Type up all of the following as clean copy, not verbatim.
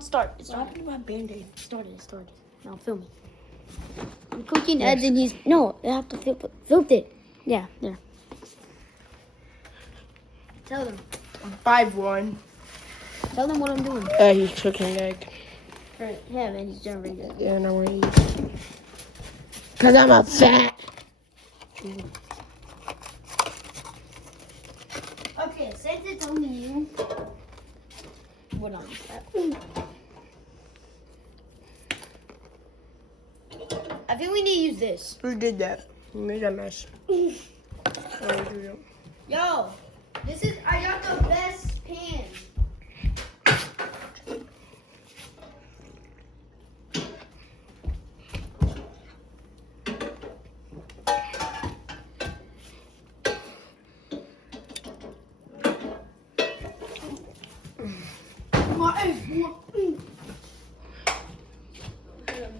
Start. What happened to my Band-Aid? It started. Now film me. I'm cooking eggs and he's... No, I have to flip it. Yeah, there. Tell them. 5-1. Tell them what I'm doing. He's cooking an egg. Right. Yeah, man, he's doing really good. Yeah, and I want to eat. Because I'm a fat. Okay, since it's only you, we're not fat. I think we need to use this. Who did that? Who made that mess? Yo, I got the best pan.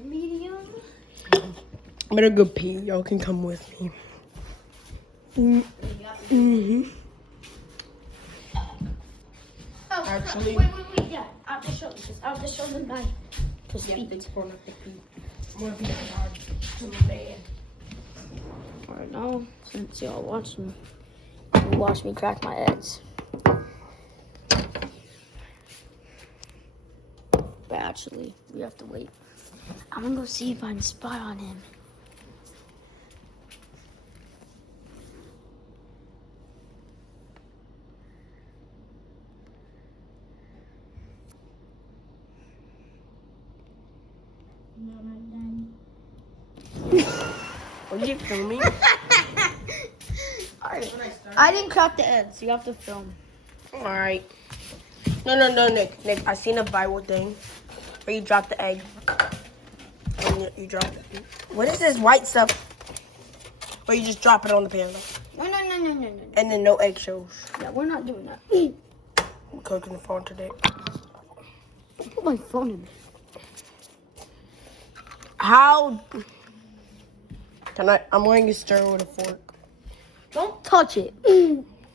Medium. I'm gonna go pee. Y'all can come with me. Mm-hmm. Oh, Actually- wait. Yeah, I'll just show the knife. To speed. I'm gonna be bad. Alright, now, since y'all watching, you watch me crack my eggs. But actually, we have to wait. I'm gonna go see if I can spy on him. Are you filming? Alright. I didn't crack the eggs, so you have to film. Alright. No, Nick. I seen a viral thing where you drop the egg. And you drop it. What is this white stuff? Where you just drop it on the pan. No. And then no eggshells. Yeah, we're not doing that. I'm cooking the phone today. Don't put my phone in there. How? I'm going to stir with a fork. Don't touch it.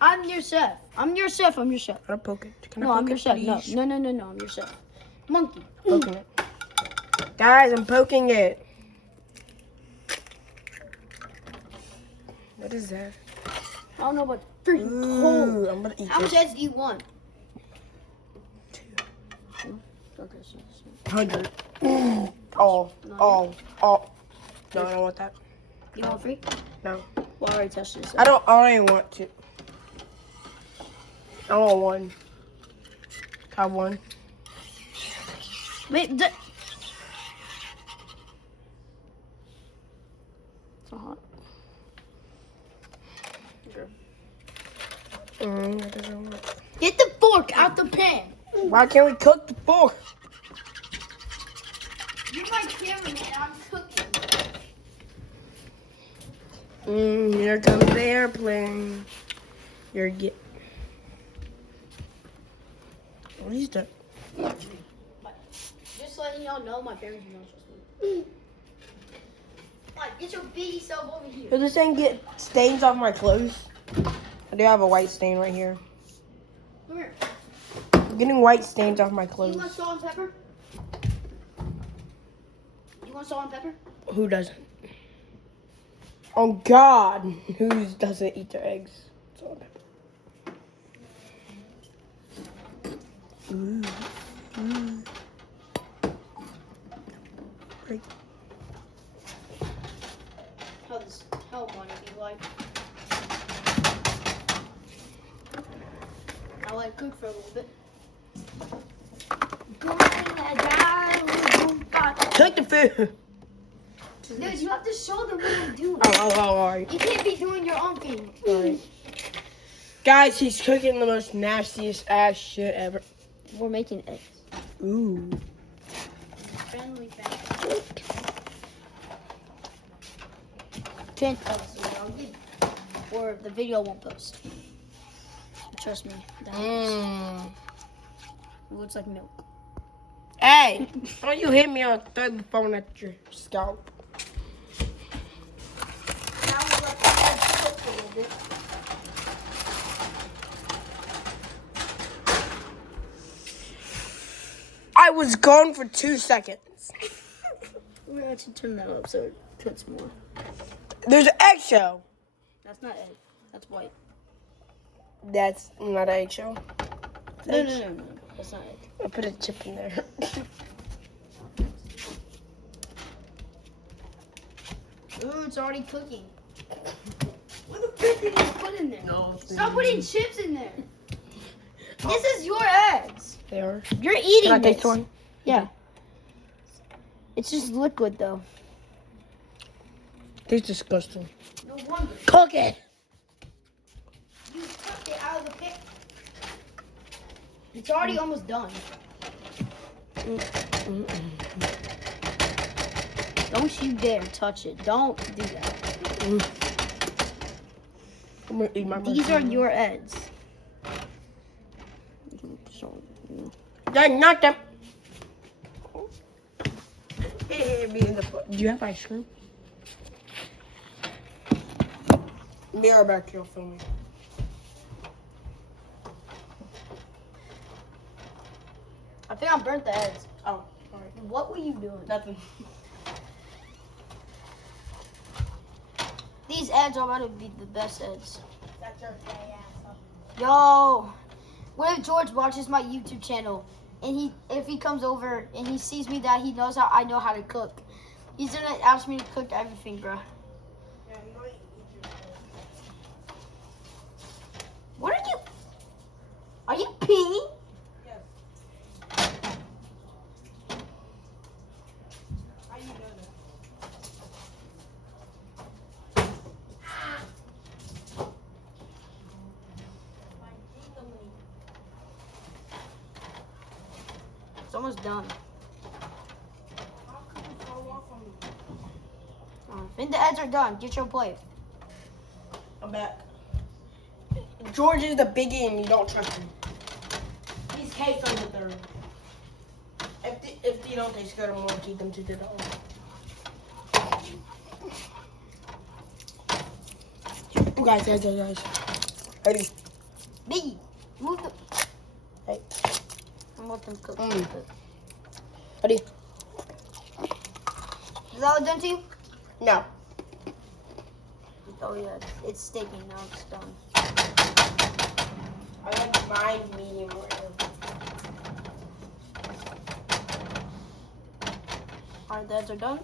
I'm your chef. I'm your chef. Can I poke it? Can I No, poke I'm your it, chef. please? No, I'm your chef. Monkey. Poking it. Guys, I'm poking it. What is that? I don't know, but freaking Ooh, cold. I'm gonna eat How much this. eggs do you want? 2. Okay, so. 100. All. No, I don't want that. You want free? No. Well, I already tested this. I don't even want to. I want one. Have one. Wait, it's so hot. That doesn't work. Get the fork out the pan. Why can't we cook the fork? You're my cameraman. I'm cooking. Here comes the airplane. What is that? Just letting y'all know, my parents are not supposed to. Like, get your biggie self over here. Does this thing get stains off my clothes? I do have a white stain right here. Come here. I'm getting white stains off my You clothes. want salt and pepper? You want salt and pepper? Who doesn't? Oh God, who doesn't eat their eggs? Salt and pepper. Break. How Amani be like? I like cook for a little bit. Take the food. Dude, you have to show them what I'm doing. All right. You can't be doing your own thing. All right. Guys, he's cooking the most nastiest ass shit ever. We're making eggs. Ooh. Family. Can't post it, or the video won't post. Trust me. That it looks like milk. Hey, don't you hit me or throw the phone at your scalp. Now we'll let the eggs cook a little bit. I was gone for 2 seconds. We're going to turn that up so it cuts more. There's an eggshell. That's not egg. That's white. That's not an eggshell. No. That's not egg. I put a chip in there. Ooh, it's already cooking. What the frick did you put in there? No. Stop putting chips in there. This is your eggs. They are. You're eating Can I this. taste one? Yeah. It's just liquid though. Tastes disgusting. No wonder. Cook it. You took it out of the pit. It's already almost done. Don't you dare touch it. Don't do that. I'm gonna eat my These are your eggs. They're not them. Do you have ice cream? Mirror back here for me. I think I burnt the eggs. Oh, alright. What were you doing? Nothing. These eggs are about to be the best eggs. That's your asshole. Yo, what if George watches my YouTube channel and if he comes over and he sees me that he knows how I know how to cook, he's gonna ask me to cook everything, bro. Yeah, you might eat your What are you? Are you peeing? Yes. How you know that? It's almost done. How come you fall off on me? I think the eggs are done. Get your plate. I'm back. George is the biggie and you don't trust him. These cakes are the third. If they don't taste good, I'm going to feed them to the dog. Oh, guys. Ready? Biggie, move the. Hey. I'm let them cook. Ready? Is that all done to you? No. Oh yeah, it's sticking now. It's done. I like mine medium rare. All right, the eggs are done.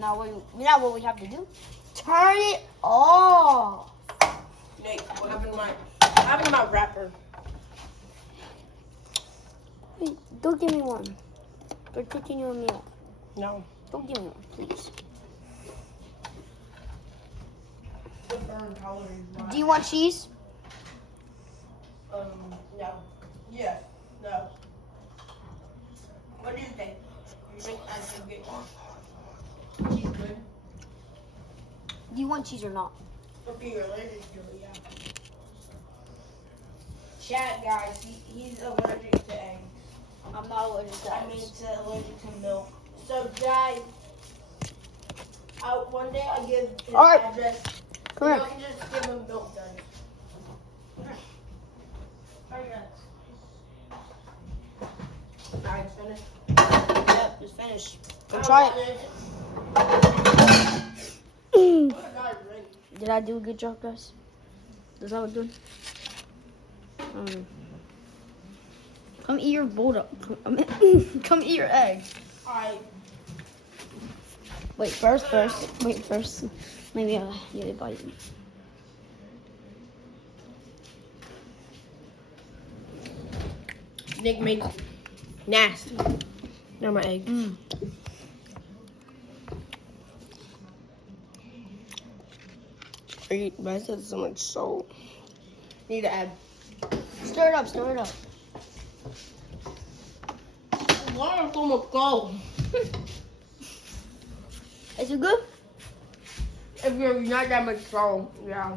Now what we have to do? Turn it off. Nate, what happened to my wrapper? Wait, don't give me one. We're cooking you a meal. No. Don't give me one, please. The burn calories. Do you want cheese? No. Yeah. No. What do you think? You think I should get one? Cheese good? Do you want cheese or not? If you're allergic to it, yeah. Chat, guys, he's allergic to eggs. I'm not allergic to I mean, allergic to milk. So, guys, one day I'll give his All right. address. Come You here. can just give him milk done. Alright, it's finished. Yep, it's finished. Go try it. Did I do a good job, guys? Does that look good? Come eat your bulldog. Come eat your egg. Alright. Wait, first. Maybe I'll get a bite. Nick made nasty. Now my egg. Why is there so much salt? Need to add. Stir it up. Why is so much salt? Is it good? If you're not that much salt, yeah.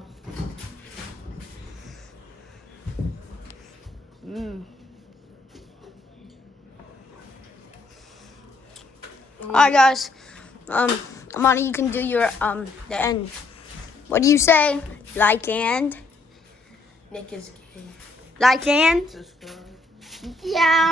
Alright, guys. Amani, you can do your the end. What do you say? Like and Nick is gay. like and Subscribe. yeah.